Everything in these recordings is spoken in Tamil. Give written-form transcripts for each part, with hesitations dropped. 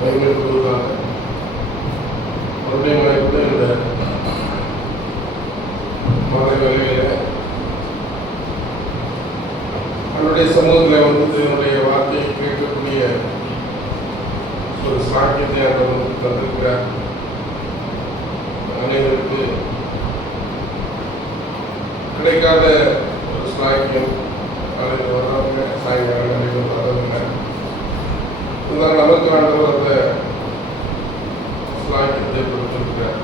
பயன்படுத்துவதற்காக மறுபடியும் வாய்ப்பு இந்த மாலை வேலையில் அவருடைய சமூகத்தில் வந்து என்னுடைய வார்த்தையை கேட்கக்கூடிய ஒரு சாக்கியத்தை அவர் தந்திருக்கிறார். அனைவருக்கு கிடைக்காத ஒரு சாக்கியம் காலையில் வர்றவங்க சாயங்காலம் அனைவரும் வர்றவங்க இருந்தாலும் நமக்கு ஆண்டவர் அந்த சாக்கியத்தை கொடுத்திருக்கிறார்.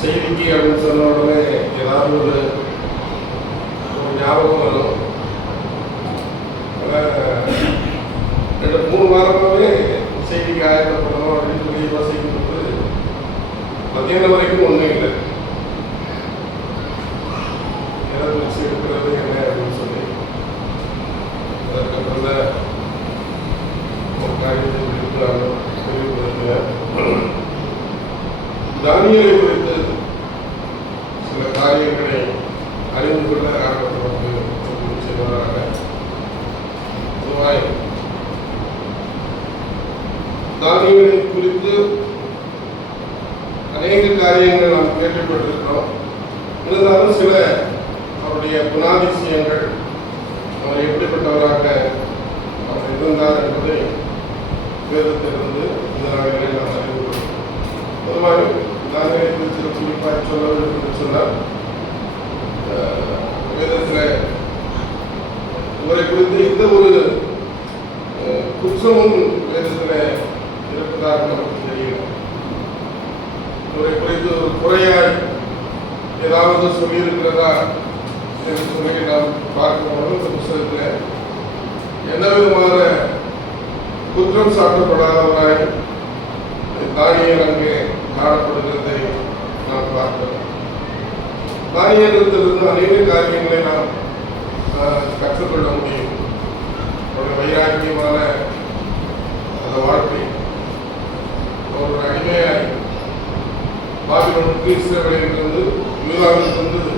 செய்திக்கு அப்படின்னு சொன்ன உடனே ஏதாவது ஒரு ஞாபகம் வரும். ரெண்டு 3 வாரமாகவே செய்திக்கு ஆயத்தப்படணும் அப்படின்னு சொல்லி யோசிக்கும் போது மத்தியானம் வரைக்கும் ஒன்றும் இல்லை. ஏதாவது வச்சு எடுக்கிறது என்ன அப்படின்னு சொல்லி அதற்கப்புறம் தான் ஒரு காரியத்தை தெளிவுபடுத்துகிறேன். தானியேலை குறித்து சில காரியங்களை அறிந்து கொள்ள ஆரம்பத்து செய்வதாக பொதுவாக தானியேலை குறித்து அநேக காரியங்கள் நாம் கேள்விப்பட்டிருக்கிறோம். இருந்தாலும் சில அவருடைய குணாதிசயங்கள் அவர் எப்படிப்பட்டவராக அவர் இருந்தார் என்பதை வேதத்திலிருந்து இந்த நாளிலே நாம் அறிந்து கொள்கிறோம். பொதுவாக தானியேலை குறித்து குறிப்பாக சொல்ல வேண்டும் என்று சொன்னால் வேதத்தில் இவரை குறித்து இந்த ஒரு குற்றமும் வேதத்தில் இருப்பதாக நமக்கு தெரியும். இவரை குறித்து ஒரு குறையாய் ஏதாவது சொல்லியிருக்கிறதா என்று சொல்லி நாம் பார்க்கும்போது இந்த புத்தகத்தில் எந்த விதமான குற்றம் சாட்டப்படாதவராய் தானியேல் அங்கே காணப்படுகிறதை நாம் பார்க்கிறோம். தானியேலிருந்து அநேக காரியங்களை நாம் கற்றுக்கொள்ள முடியும். அவருடைய வைராக்கியமான அந்த வாழ்க்கை, ஒரு அடிமையாய் பாபிலோனுக்கு இஸ்ரவேலிலிருந்து யூதாவுக்கு வந்தது.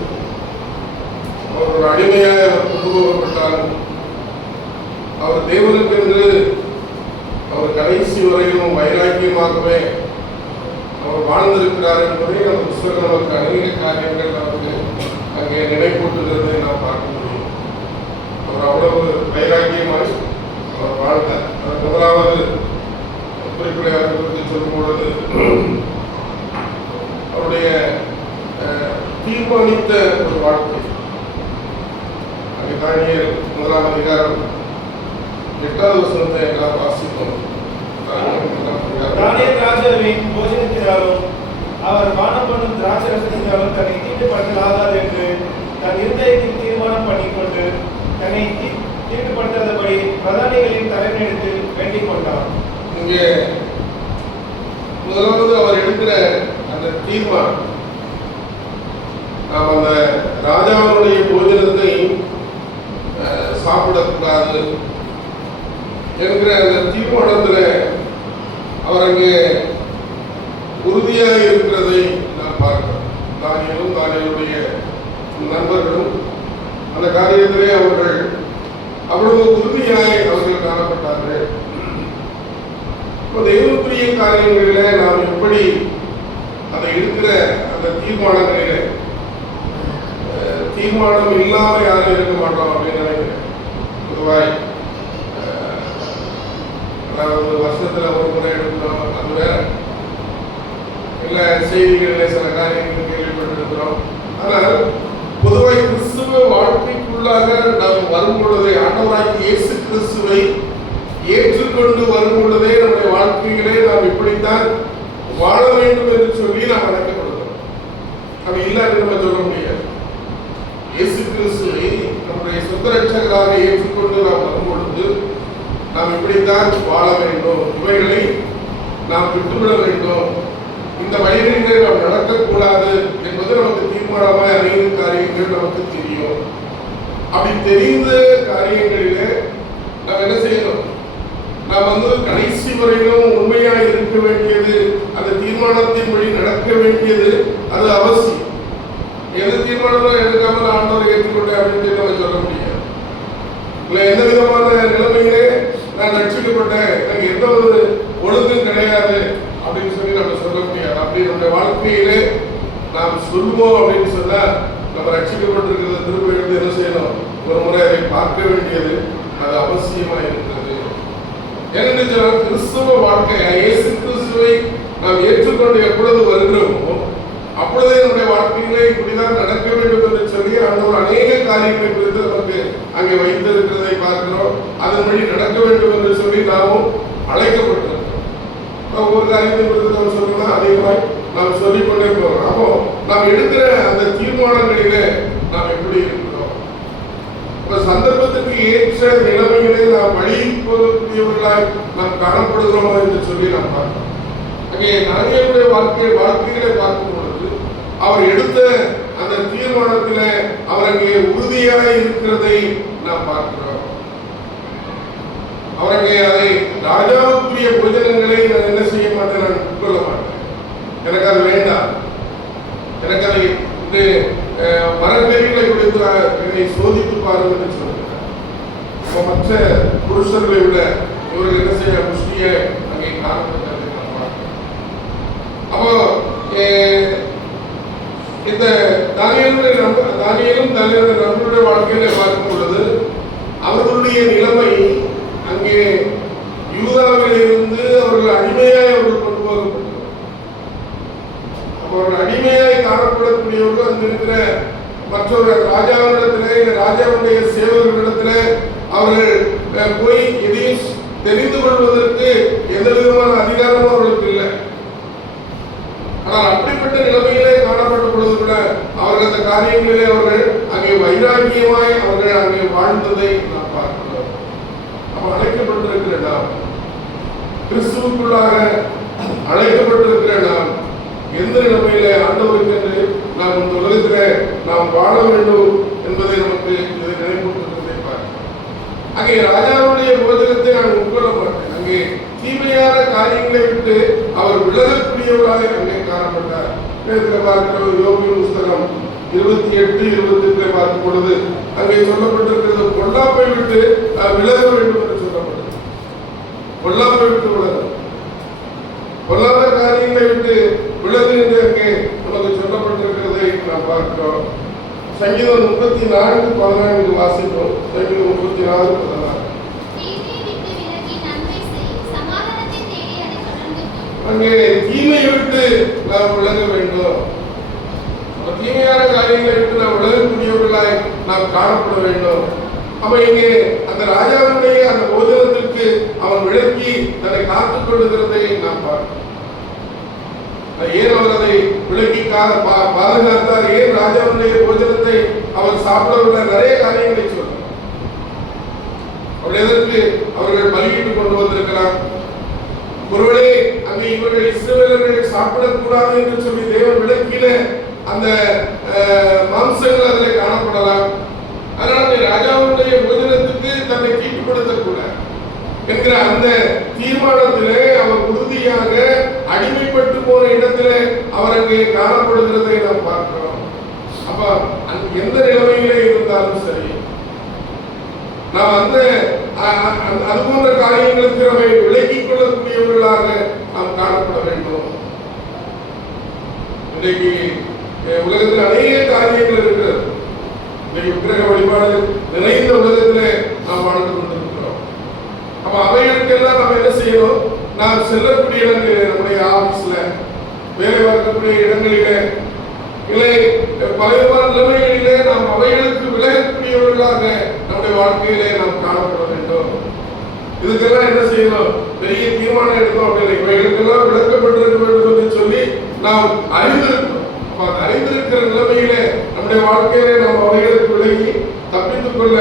ஒரு அடிமையாய் அவர் கொண்டு போகப்பட்டாலும் அவர் தேவனுக்கென்று அவர் கடைசி வரையிலும் வைராக்கியமாகவே அவர் வாழ்ந்திருக்கிறார் என்பதை அந்த புத்தகம் நமக்கு அநேக காரியங்கள் நமக்கு அங்கே நினைப்பூட்டுகிறதை நாம் பார்க்க முடியும். அவர் அவ்வளவு வைராக்கியமாய் அவர் வாழ்ந்தார். அதற்கு முதலாவது குறிப்பிடையாக குறித்து சொல்லும் பொழுது அவருடைய தீர்மானித்த ஒரு வாழ்க்கை. அங்கே தானியேல் 1ஆம் அதிகாரம் 8வது வசனத்தை எல்லாம் வாசிப்போம். தானியேல் ராஜாவின் போஜனத்தினாலும் அவர் பானம் பண்ணும் திராட்சரசத்தினாலும் தன்னை தீட்டுப்படுத்தலாகாது என்று தன் இருதயத்தில் தீர்மானம் பண்ணிக்கொண்டு தன்னை தீட்டுப்படுத்தாதபடி பிரதானிகளின் தலைமையிடத்தில் வேண்டிக் கொண்டார். இங்கே முதலாவது அவர் எடுக்கிற அந்த தீர்மானம், நாம் அந்த ராஜாவுடைய போஜனத்தை சாப்பிடக்கூடாது என்கிற அந்த தீர்மானத்தில் அவர் அங்கே உறுதியாக இருக்கிறதை நாம் பார்க்கிறோம். தானியேலும் தானியேலுடைய நண்பர்களும் அந்த காரியத்திலே அவர்கள் அவ்வளவு உறுதியாய் அவர்கள் காணப்பட்டார்கள். தெய்வக்குரிய காரியங்களிலே நாம் எப்படி அதை இருக்கிற அந்த தீர்மானங்களிலே தீர்மானம் இல்லாமல் யாரும் இருக்க மாட்டோம் அப்படின்னு நினைக்கிறேன். பொதுவாய் அதாவது வருஷத்துல ஒரு முறை எடுக்கிறோம், அது வேற. இல்லை செய்திகளில் சில காரியங்கள் கேள்விப்பட்டிருக்கிறோம். ஆனால் பொதுவாக கிறிஸ்துவ வாழ்க்கைக்குள்ளாக நாம் வரும் பொழுதே ஆண்டவராகிய இயேசு கிறிஸ்துவை ஏற்றுக்கொண்டு வரும் பொழுதே நம்முடைய வாழ்க்கையிலே நாம் இப்படித்தான் வாழ வேண்டும் என்று சொல்லி நாம் அழைக்கப்படுகிறோம். அப்படி இல்லாத நம்ம சொல்ல முடியாது. இயேசு கிறிஸ்துவை நம்முடைய சொந்த ரட்சகராக ஏற்றுக்கொண்டு நாம் வரும் பொழுது நாம் இப்படித்தான் வாழ வேண்டும், இவைகளை நாம் விட்டுவிட வேண்டும், இந்த வழிகளிலே நாம் நடக்கக்கூடாது என்பது நமக்கு தீர்மானமாக அநேக காரியங்கள் நமக்கு தெரியும். அப்படி தெரிந்த காரியங்களிலே நாம் என்ன செய்யணும்? நாம் கடைசி வரையிலும் உண்மையாக இருக்க வேண்டியது, அந்த தீர்மானத்தின் வழி நடக்க வேண்டியது அது அவசியம். எந்த தீர்மானமும் எடுக்காமல் ஆண்டவரை ஏற்றுக்கொண்டேன் அப்படின்னு நம்ம சொல்ல முடியாது. இல்லை எந்த விதமான நிலைமையிலே நான் ரட்சிக்கப்பட்டேன், எனக்கு எந்த ஒரு ஒழுங்கும் கிடையாது அப்படின்னு சொல்லி நம்ம சொல்ல முடியாது. அப்படி நம்முடைய வாழ்க்கையிலே நாம் சொல்லுவோம் அப்படின்னு சொன்னா நம்ம ரட்சிக்கப்பட்டிருக்கிறத திரும்ப எடுத்து என்ன செய்யணும், ஒரு முறை அதை பார்க்க வேண்டியது அது அவசியமா இருக்கிறது. ஏனென்று சொன்னால் கிறிஸ்துவ வாழ்க்கை, இயேசு கிறிஸ்துவை நாம் ஏற்றுக்கொண்டு எப்பொழுது வருகிறோமோ அப்பொழுதே நம்முடைய வாழ்க்கையிலே இப்படிதான் நடக்க வேண்டும் என்று சொல்லி ஆண்டவர் அநேக காரியங்களை குறித்து நமக்கு அங்கே வைத்திருக்கிறதை பார்க்கிறோம். அதன்படி நடக்க வேண்டும் என்று சொல்லி நாமும் அழைக்கப்பட்டிருக்கிறோம். ஒவ்வொரு காரியத்தை குறித்து நம்ம சொல்லணும், அதிகமாய் நாம் சொல்லிக்கொண்டே போறோம். அப்போ நாம் எடுக்கிற அந்த தீர்மானங்களிலே நாம் எப்படி இருக்கிறோம், சந்தர்ப்பத்துக்கு ஏற்ற நிலைமைகளை நாம் வழிபோகக்கூடியவர்களாய் நாம் காணப்படுகிறோம் என்று சொல்லி நாம் பார்க்கிறோம். அங்கே தானியேலுடைய வாழ்க்கைகளை பார்க்கும் பொழுது அவர் எடுத்த அந்த தீர்மானத்தில அவர் அங்கே உறுதியாக இருக்கிறதை நாம் பார்க்கிறோம். அவர் அங்கே அதை ராஜாவுக்குரிய போஜனங்களை நான் என்ன செய்ய மாட்டேன், நான் உட்கொள்ள மாட்டேன், எனக்கு அது வேண்டாம், எனக்கு அதை மரக்கறிகளை கொடுத்து என்னை சோதித்து பாருங்கள் என்று சொல்லுகிறார். மற்ற புருஷர்களை விட இவர்கள் என்ன செய்ய புஷ்டியை அங்கே காணப்பட்டதை நாம் பார்க்கிறோம். அப்போ இந்த தானியேலும் நம்மளுடைய வாழ்க்கையில பார்க்கும் பொழுது அவர்களுடைய நிலைமை அங்கே யூதாவிலிருந்து அவர்கள் அடிமையாய் அவர்கள் கொண்டு போகப்பட்டது. அவர்கள் அடிமையாய் காணப்படக்கூடியவர்கள் அங்கு இருக்கிற மற்றொரு ராஜாவிடத்திலே, ராஜாவுடைய சேவர்களிடத்துல அவர்கள் போய் எதையும் தெரிந்து கொள்வதற்கு எந்த விதமான அதிகாரமும் அவர்களுக்கு இல்லை. ஆனால் அப்படிப்பட்ட நிலைமையிலே காணப்பட்ட பொழுது கூட அவர்கள் அந்த காரியங்களிலே அவர்கள் அங்கே வைராக்கியமாய் அவர்கள் அங்கே வாழ்ந்ததை நாம் பார்க்கிறோம். நம்ம அழைக்கப்பட்டிருக்கிற நாம், கிறிஸ்துவுக்குள்ளாக அழைக்கப்பட்டிருக்கிற நாம் எந்த நிலைமையிலே ஆண்டவருக்கு நாம் இந்த உலகத்திலே நாம் வாழ வேண்டும் என்பதை நமக்கு இதை நினைப்பூட்டுவதை பார்க்கிறோம். அங்கே ராஜாவுடைய போஜனத்தை நான் உட்கொள்ள மாட்டேன். அங்கே தீமையான காரியங்களை விட்டு அவர் விலகக்கூடியவராக அங்கே காணப்பட்டார். பார்க்கிற யோபின் புஸ்தகம் 28-28 பார்க்கும் பொழுது அங்கே சொல்லப்பட்டிருக்கிறது, பொல்லாப்பை விட்டு விலக வேண்டும் என்று சொல்லப்பட்டது. பொல்லாப்பை விட்டு விலகும், பொல்லாத காரியங்களை விட்டு விலகு என்று அங்கே நமக்கு சொல்லப்பட்டிருக்கிறதை நாம் பார்க்கிறோம். சங்கீதம் 34:14 வாசிப்போம். சங்கீதம் 34:14. அங்கே தீமையை விட்டு நாம் விலக வேண்டும், தீமையான காரியங்களை விட்டு நாம் விலகக்கூடியவர்களாய் நாம் காணப்பட வேண்டும். அப்ப இங்கே அந்த ராஜாவுடைய அந்த போஜனத்திற்கு அவன் விலக்கி தன்னை காத்துக் கொள்ளுகிறதை நாம் பார்க்கிறோம். ஏன் அவர் அதை விலக்கி பாதுகாத்தார், ஏன் ராஜாவுடைய போஜனத்தை அவர் சாப்பிடவில்லை, நிறைய காரியங்களை சொல்றார். அவர் எதற்கு அவர்கள் பலியிட்டுக் கொண்டு வந்திருக்கிறார்? ஒருவேளை அங்கே இவர்கள் இஸ்ரவேலர்கள் சாப்பிடக்கூடாது என்று சொல்லி தேவன் விலக்கின அந்த மாம்சங்கள் அதில் காணப்படலாம். அதனால ராஜாவுடைய போஜனத்துக்கு தன்னை கீழ்ப்படுத்தக்கூடாது என்கிற அந்த தீர்மானத்திலே அவர் உறுதியாக அடிமைப்பட்டு போன இடத்திலே அவர் அங்கே காணப்படுகிறதை நாம் பார்க்கிறோம். அப்ப எந்த நிலைமையிலே இருந்தாலும் சரி நாம் அந்த அது போன்ற காரியங்களுக்கு நம்மை விலக்கிக் கொள்ளக்கூடியவர்களாக நாம் காணப்பட வேண்டும். இன்றைக்கு உலகத்தில் அநேக காரியங்கள் இருக்கிறது. இன்றைக்கு விக்கிரக வழிபாடு நிறைந்த உலகத்திலே நாம் வாழ்ந்து கொண்டிருக்கிறோம். அப்ப அவைகளுக்கெல்லாம் நாம் என்ன செய்யணும், நாம் செல்லக்கூடிய இடங்களில், நம்முடைய ஆபீஸ்ல, வேலை பார்க்கக்கூடிய இடங்களிலே, இல்லை பலவிதமான நிலைமைகளிலே நாம் அவைகளுக்கு விலகக்கூடியவர்களாக நம்முடைய வாழ்க்கையிலே நாம் காணப்பட வேண்டும். இதுக்கெல்லாம் என்ன செய்யணும், பெரிய தீர்மானம் எடுத்தோம் அப்படின்னு இவைகளுக்கெல்லாம் விளக்கப்பட்டிருக்க வேண்டும் என்று சொல்லி நாம் அறிந்திருக்கிறோம். அறிந்திருக்கிற நிலைமையிலே நம்முடைய வாழ்க்கையிலே நாம் அவைகளுக்கு விலகி தப்பித்துக் கொள்ள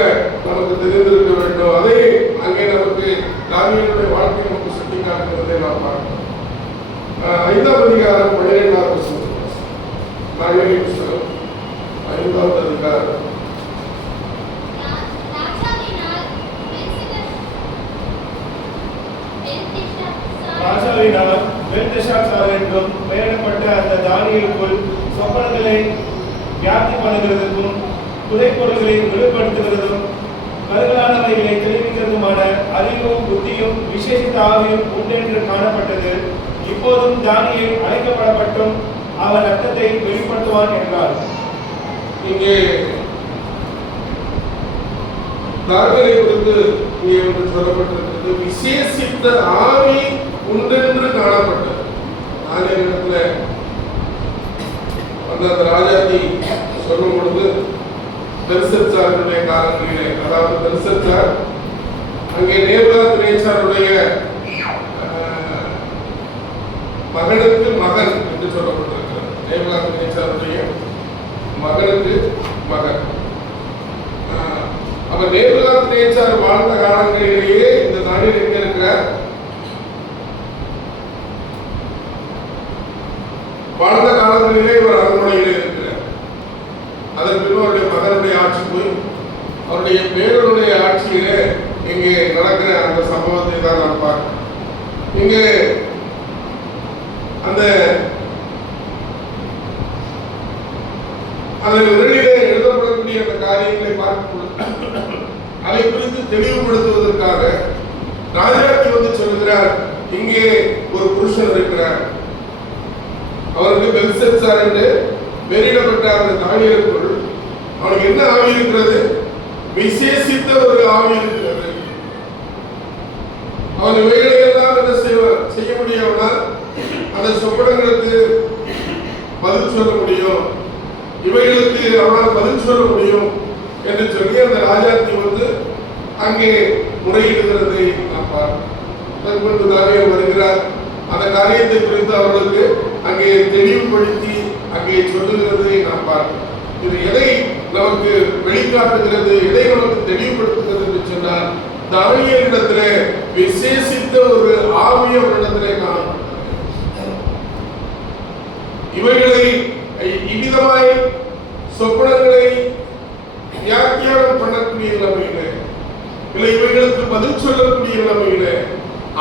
நமக்கு தெரிந்திருக்க வேண்டும். அதே அங்கே நமக்கு தானியேலுடைய வாழ்க்கை நமக்கு சுட்டி காட்டுகிறதை நாம் பார்க்கிறோம். 5ஆம் அதிகாரம் 17ஆம் வசனம். தானியேல் புத்தகம் 5ஆம் அதிகாரம். ராஜாவினால் பெல்தெஷாத்சார் என்றும் பெயரிடப்பட்ட அந்த தானியேலுக்குள் சொப்பனங்களை வியாப்தி பண்ணுகிறதுக்கும் புதைப்பொருள்களை வெளிப்படுத்துகிறதும் கருகலானவைகளை தெரிவிக்கிறதுமான அறிவும் புத்தியும் விசேஷித்த ஆவியும் உண்டென்று காணப்பட்டது. இப்போதும் தானியேல் அழைக்கப்படப்பட்டும் அவன் அர்த்தத்தை வெளிப்படுத்துவான் என்றார். இங்கே தானியேலை குறித்து இங்கே ஒன்று சொல்லப்பட்டிருக்கிறது. விசேஷித்த ஆவி உண்டென்று காணப்பட்டது. தானியேலிடத்துல அந்த ராஜாத்தி சொல்லும் பொழுது பெல்ஷத்சாருடைய காலங்களிலே, அதாவது பெல்ஷத்சார் அங்கே நேபுகாத்நேச்சாருடைய மகனுக்கு மகன் என்று சொல்லப்பட்டிருக்கிறது. நேபுகாத்நேச்சாருடைய மகனுக்கு மகன். அப்ப நேபுகாத்நேச்சார் வாழ்ந்த காலங்களிலேயே இந்த தானியேல் எங்க இருக்கிறார்? வாழ்ந்த காலங்களிலே இவர் அரண்மனையிலே இருக்கிறார். அதன் பின்பு அவருடைய மகனுடைய ஆட்சி போய் அவருடைய பேரனுடைய ஆட்சியிலே இங்கே நடக்கிற அந்த சம்பவத்தை தான் நாம் பார்க்கிறோம். இங்கே அந்த விரலிலே எழுதப்படக்கூடிய அந்த காரியங்களை பார்க்கும் அதை குறித்து தெளிவுபடுத்துவதற்காக ராஜாத்தி வந்து சொல்கிறார், இங்கே ஒரு புருஷன் இருக்கிறார், அவருக்கு பெல்ஷத்சார் என்று பெயரிடப்பட்ட அந்த தானியேலுக்குள் அவனுக்கு என்ன ஆவி இருக்கிறது? விசேஷித்த ஒரு ஆவி இருக்கிறது. அவன் இவைகளை எல்லாம் என்ன செய்ய முடியும்னால் அந்த சொப்பனங்களுக்கு பதில் சொல்ல முடியும், இவைகளுக்கு அவனால் பதில் சொல்ல முடியும் என்று சொல்லி அந்த ராஜாத்தி வந்து அங்கே முறையிடுகிறதை நாம் பார்க்கிறோம். தானியேல் வருகிறார். அந்த காரியத்தை குறித்து அவர்களுக்கு அங்கே தெளிவுபடுத்தி அங்கே சொல்லுகிறதை நாம் பார்க்கிறோம். இது எதை நமக்கு வெளிக்காட்டுகிறது, எதை நமக்கு தெளிவுபடுத்துகிறது என்று சொன்னால், தானியேலிடத்திலே விசேஷித்த ஒரு ஆவி அவரிடத்திலே காணப்பட்டது. இவைகளை இவ்விதமாய் சொப்பனங்களை வியாக்கியானம் பண்ணக்கூடிய நிலைமையிலே, இல்லை இவைகளுக்கு பதில் சொல்லக்கூடிய நிலைமையிலே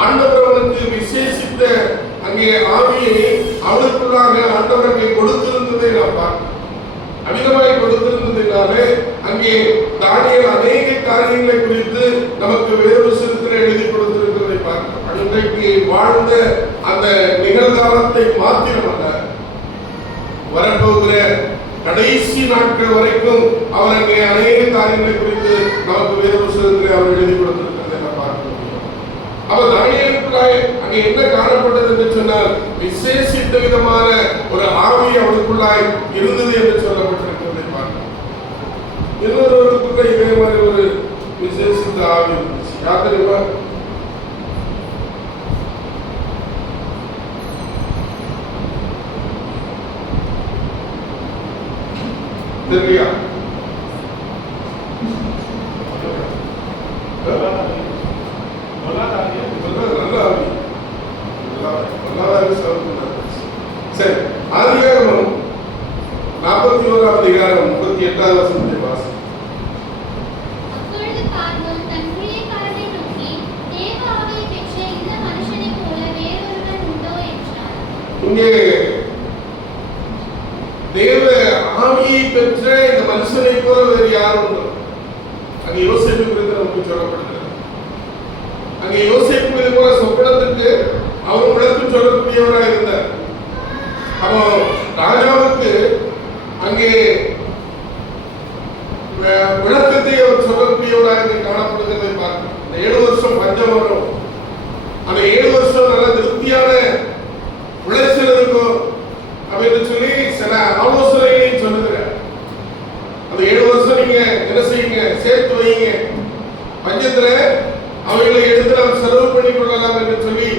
ஆண்டவர் அவனுக்கு விசேஷித்த அங்கே ஆவியை அவனுக்குள்ளாக ஆண்டவர் அங்கே கொடுத்திருந்ததை நாம் பார்க்கிறோம். அமிதமாய் கொடுத்திருந்ததினாலே அங்கே தானியேல் அநேக காரியங்களை குறித்து நமக்கு வேதபுஸ்தகத்தில் எழுதி கொடுத்திருக்கிறதை பார்க்கிறோம். அன்றைக்கு வாழ்ந்த அந்த நிகழ்காலத்தை மாத்திரமல்ல, வரப்போகிற கடைசி நாட்கள் வரைக்கும் அவர் அங்கே அநேக காரியங்களை குறித்து நமக்கு வேதபுஸ்தகத்தில் அவர் எழுதி கொடுத்திருக்கிறதை நாம் பார்க்க முடியும். அப்ப தானியேலுக்குள்ளாய் அங்கே என்ன காணப்பட்டது என்று சொன்னால், விசேஷித்த விதமான ஒரு ஆவி அவனுக்குள்ளாய் இருந்தது என்று சொல்லப்பட்டிருக்கிறதை பார்க்கிறோம். இன்னொருவருக்குள்ள இதே மாதிரி ஒரு விசேஷித்த ஆவி இருந்துச்சு. யார் தெரியுமா? தெரியலையா? சரி, ஆதியாகமம் 41ஆம் அதிகாரம் 38ஆவது வசனத்தை வாசி. அப்பொழுது பார்வோன் தன் ஊழியக்காரரை நோக்கி, தேவ ஆவியை பெற்ற இந்த மனுஷனைப் போல வேறொருவன் உண்டோ என்றார். இங்கே தேவ ஆவியை பெற்ற இந்த மனுஷனை போல வேறு யாரும் உண்டோ? அங்கே யோசேப்பு குறித்து நமக்கு சொல்லப்படுகிறது. அங்கே யோசேப்பு இது போல சொப்பனத்துக்கு அவர் விளக்கம் சொல்லக்கூடியவராக இருந்தார். அப்போ ராஜாவுக்கு அங்கே விளக்கத்தை அவர் சொல்லக்கூடியவராக காணப்படுகிறதை பார்க்கிறோம். இந்த 7 வருஷம் பஞ்சம் வரும், அந்த 7 வருஷம் நல்ல திருப்தியான விளைச்சல் இருக்கும் அப்படின்னு சொல்லி சில ஆலோசனைகளையும் சொல்லுகிறார். அந்த 7 வருஷம் நீங்க என்ன செய்யுங்க, சேர்த்து வைங்க, பஞ்சத்துல அவைகளை எடுத்து நாம் செலவு பண்ணி கொள்ளலாம் என்று சொல்லி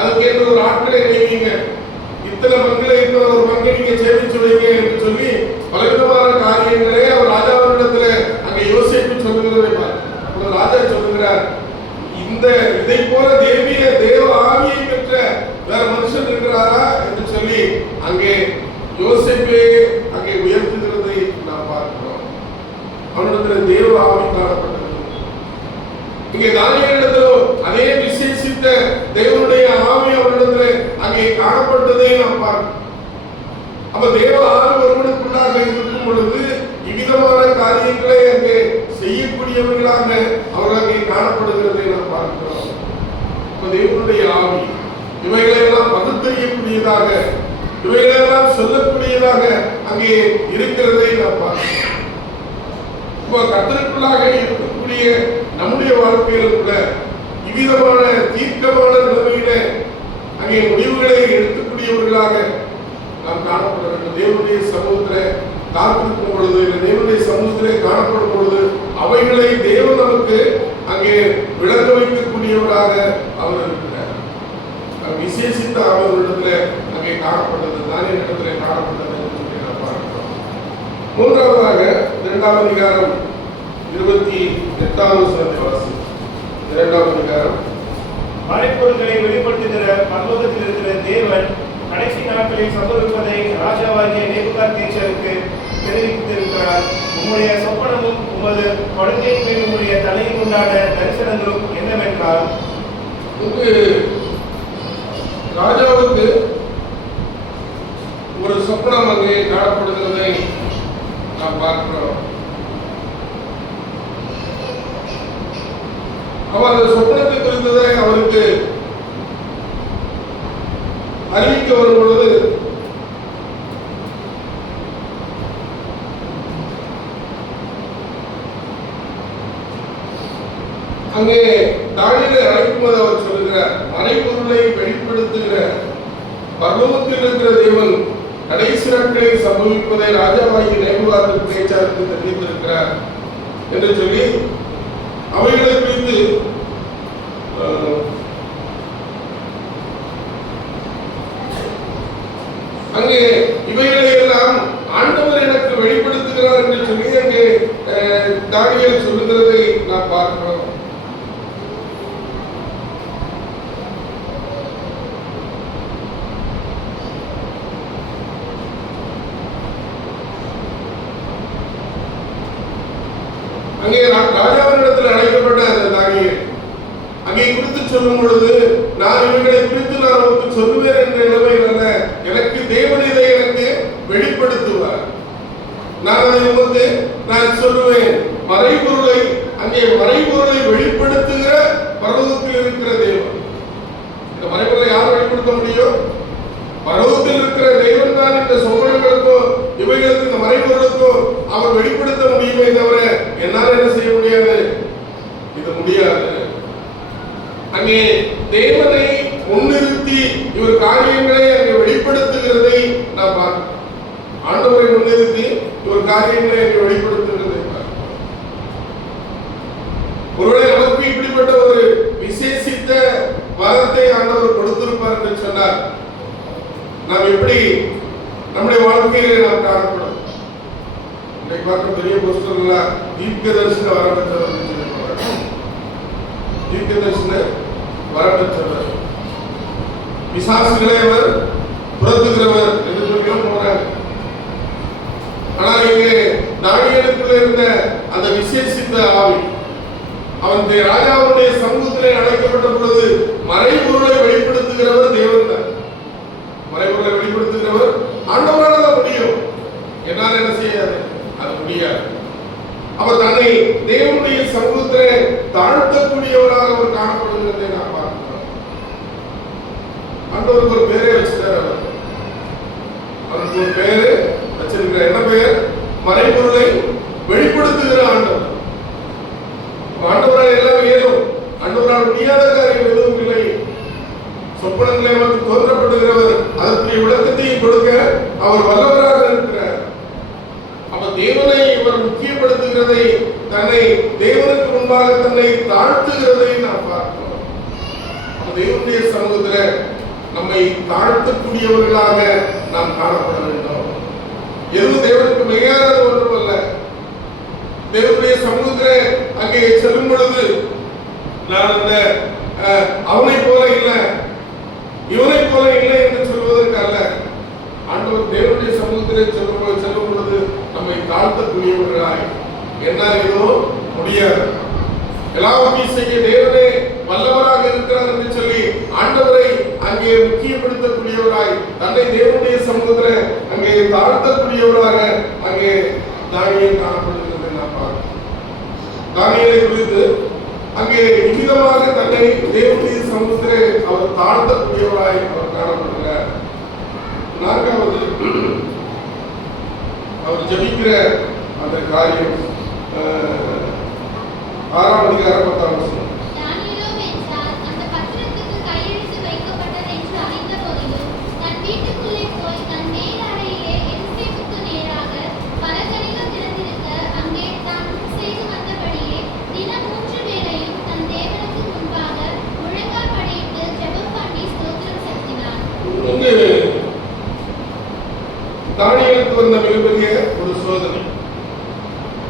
அதுக்கேற்ற ஒரு ஆட்களை நியமிங்க, இத்தனை பங்குல இத்தனை ஒரு பங்கை நீங்க சேமிச்சு வைங்க என்று சொல்லி பலவிதமான காரியங்களே அவர் ராஜாவினிடத்துல அங்கே யோசிப்பு சொல்லுகிறதை பார்த்து ராஜா சொல்லுகிறார், இதை போல தேவ ஆவியை பெற்ற வேற மனுஷன் இருக்கிறாரா என்று சொல்லி அங்கே யோசிப்பே அங்கே உயர்த்துகிறதை நாம் பார்க்கிறோம். அவனிடத்துல தேவ ஆவி காணப்பட்டது. இங்கே தானியேலிடத்திலும் அதே விசேஷித்த தேவனுடைய ஆவி அவரிடத்துல அங்கே காணப்பட்டதை நாம் பார்க்கிறோம். அப்ப தேவ ஆவி ஒருவனுக்குள்ளாக இருக்கும் பொழுது இவ்விதமான காரியங்களை அங்கே செய்யக்கூடிய தாழ்த்தக்கூடியவர்களாக அவர்கள் அங்கே காணப்படுகிறதை நாம் பார்க்கிறோம். தேவனுடைய ஆவி இவைகளெல்லாம் பகுத்தறியக்கூடியதாக, இவைகளெல்லாம் சொல்லக்கூடியதாக அங்கே இருக்கிறதை நாம் பார்க்கிறோம். கர்த்தருக்குள்ளாக இருக்கக்கூடிய நம்முடைய வாழ்க்கையில் கூட இவ்விதமான தீர்க்கமான நிலைமையில அங்கே முடிவுகளை எடுக்கக்கூடியவர்களாக நாம் காணப்பட வேண்டும். தேவனுடைய சமூகத்திலே காத்திருக்கும் பொழுது, தேவனுடைய சமூகத்திலே காணப்படும் பொழுது அவைகளை தேவன் நமக்கு அங்கே விளங்க வைக்கக்கூடியவராக அவர் இருக்கிறார். விசேஷித்த அவர்களிடத்துல அங்கே காணப்பட்டது தானே இடத்துல காணப்பட்டது என்று நாம் பார்க்கிறோம். மூன்றாவதாக 2ஆம் அதிகாரம் 28வது வசனத்தை வாசி. 2ஆம் அதிகாரம். மறைப்பொருள்களை வெளிப்படுத்துகிற பரலோகத்தில் இருக்கிற தேவன் கடைசி நாட்களில் சம்பவிப்பதை ராஜாவாகிய நேபுகாத்நேச்சருக்கு தெரிவித்திருக்கிறார். உம்முடைய சொப்பனமும் உமது படுக்கையின் மேல் உம்முடைய தலையில் உண்டான தரிசனங்களும் என்னவென்றால், ராஜாவுக்கு ஒரு சொப்பனம் அங்கே காணப்படுகிறதை நாம் பார்க்கிறோம். அவர் அந்த சொப்பனத்தை குறித்ததை அவருக்கு அறிவிக்க வரும் பொழுது அங்கே தானியேலை அழைக்கும்போது அவர் சொல்லுகிறார், மறைபொருளை வெளிப்படுத்துகிற பரலோகத்தில் இருக்கிற தேவன் கடைசி நாட்களில் சம்பவிப்பதை ராஜாவாகிய நேபுகாத்நேச்சாருக்கு தெரிவித்திருக்கிறார் என்று சொல்லி அவைகளை குறித்து அங்கே இவைகளை எல்லாம் ஆண்டவர் எனக்கு வெளிப்படுத்துகிறார் என்று சொல்லி அங்கே தானியேல் சொல்லுகிறதை நாம் பார்க்கிறோம். அங்கே ராஜாவினிடத்தில் அழைக்கப்பட்ட அந்த தானியேல் அங்கே குறித்து சொல்லும் பொழுது, நான் இவைகளை குறித்து நான் உங்களுக்கு சொல்லுவேன் என்ற நிலைமையில் அல்ல, எனக்கு தேவன் இதை எனக்கு வெளிப்படுத்துவார், நான் அதை உங்களுக்கு நான் சொல்லுவேன். மறைபொருளை அங்கே மறைபொருளை வெளிப்படுத்துகிற பரலோகத்தில் இருக்கிற தேவன். இந்த மறைபொருளை யார் வெளிப்படுத்த முடியும்? பரலோகத்தில் இருக்கிற தேவன் தான் இந்த சொப்பனங்களுக்கோ இவைகளுக்கு இந்த மறைபொருளுக்கோ அவர் வெளிப்படுத்த முடியுமே தவிர என்னால் என்ன செய்ய முடியாது, இது முடியாது. அங்கே தேவனை முன்னிறுத்தி இவர் காரியங்களை அங்கே வெளிப்படுத்துகிறதை நாம் பார்க்கிறோம். ஆண்டவரை முன்னிறுத்தி இவர் காரியங்களை அங்கே வெளிப்படுத்துகிறதை பார்க்கிறோம். ஒருவேளை நமக்கு இப்படிப்பட்ட ஒரு விசேஷித்த வரத்தை ஆண்டவர் கொடுத்திருப்பார் என்று சொன்னார், நாம் எப்படி நம்முடைய வாழ்க்கையிலே நாம் காணப்படும். இன்னைக்கு பார்க்க பெரிய போஸ்டர்ல தீர்க்க தரிசன வரப்பெற்றவர், தீர்க்க தரிசன வரப்பெற்றவர், பிசாசுகளை அவர் புரட்டுகிறவர் என்று சொல்லி போறாங்க. ஆனால் இங்கே தானியேலுக்குள்ள இருந்த அந்த விசேஷித்த ஆவி, அவன் ராஜாவுடைய சமூகத்திலே அழைக்கப்பட்ட பொழுது மறைபொருளை வெளிப்படுத்துகிறவர் தேவன் தான். மறைபொருளை வெளிப்படுத்துகிறவர் ஆண்டவரால் தான் முடியும், என்னால் என்ன செய்யாது, அது முடியாது. அவர் தன்னை தேவனுடைய சமூகத்திலே தாழ்த்தக்கூடியவராக அவர் காணப்படுகிறதை நாம் பார்க்கிறோம். ஆண்டவருக்கு ஒரு பேரே வச்சுட்டார். அவருக்கு ஒரு பேரு வச்சிருக்கிற, என்ன பெயர்? மறைபொருளை வெளிப்படுத்துகிற ஆண்டவர். ஆண்டவரால் எல்லாம் இயலும், ஆண்டவரால் முடியாத காரியம் எதுவும் இல்லை. சொப்பனங்களை நமக்கு தோன்றப்படுகிறவர், அதற்குரிய விளக்கத்தையும் கொடுக்க அவர் வல்லவராக இருக்கிறார். அப்ப தேவனை இவர் முக்கியப்படுத்துகிறதை, தன்னை தேவனுக்கு முன்பாக தன்னை தாழ்த்துகிறதை நாம் பார்க்கிறோம். தேவனுடைய சமூகத்தில் நம்மை தாழ்த்தக்கூடியவர்களாக நாம் காணப்பட வேண்டும். எதுவும் தேவனுக்கு மிகையானது ஒன்றுமல்ல. தேவனுடைய சமூகத்தில் அங்கே செல்லும் பொழுது நான் அந்த அவனை போல இல்லை, இவனை போல இல்லை என்று சொல்வதற்கு அல்ல. ஆண்டவர் தேவனுடைய சமூகத்திலே செல்லும் பொழுது நம்மை தாழ்த்தக்கூடியவர்களாய், என்னால் எதுவும் முடியாது, எல்லாவற்றையும் செய்ய தேவனே வல்லவராக இருக்கிறார் என்று சொல்லி ஆண்டவரை அங்கே முக்கியப்படுத்தக்கூடியவராய், தன்னை தேவனுடைய சமூகத்தில் அங்கே தாழ்த்தக்கூடியவராக அங்கே தானியேல் காணப்படுகிறது. நாம் பார்க்கிறோம். தானியேலை குறித்து அங்கே இவ்விதமாக தன்னை தேவனுடைய சமூகத்திலே அவர் தாழ்த்தக்கூடியவராய் அவர் காணப்படுகிறார். நான்காவது, அவர் ஜெபிக்கிற அந்த காரியம் 6ஆம் அதிகாரம் 10ஆம் வசனம். தானியேலோ என்றால் அந்த பத்திரத்துக்கு கையெழுத்து வைக்கப்பட்டது என்று அறிந்த போதிலும் தன் வீட்டுக்குள்ளே போய் தன் மேல் அறையிலே எருசலேமுக்கு நேராக பலகணிகள் திறந்திருக்க அங்கே தான் முன் செய்து வந்தபடியே தினம் 3 வேளையும் தன் தேவனுக்கு முன்பாக முழங்கால் படியிட்டு ஜெபம் பண்ணி ஸ்தோத்திரம் செலுத்தினார். இங்கு தானியேலுக்கு வந்த மிகப்பெரிய ஒரு சோதனை.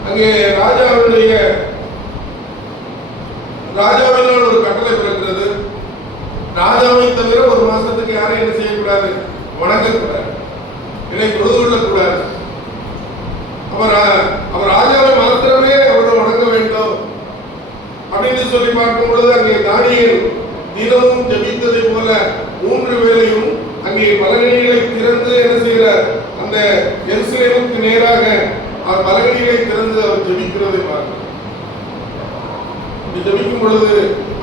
அங்கே ராஜாவினால் ஒரு கட்டளை பிறக்கிறது. ராஜாவை தவிர ஒரு மாசத்துக்கு யாரும் என்ன செய்யக்கூடாது? வணங்கக்கூடாது, இதை தொழுது கொள்ளக்கூடாது. அவர் ராஜாவை மாத்திரமே அவர்கள் வணங்க வேண்டும் அப்படின்னு சொல்லி பார்க்கும் பொழுது அங்கே தானியேல் தினமும் ஜெபித்ததை போல 3 வேளையும் அங்கே பலகணிகளை திறந்து என்ன செய்கிறார்? அந்த எருசலேமுக்கு நேராக அவர் பலகணிகளை திறந்து அவர் ஜெபிக்கிறதை பார்க்கிறார். ஜெபிக்கும் பொழுது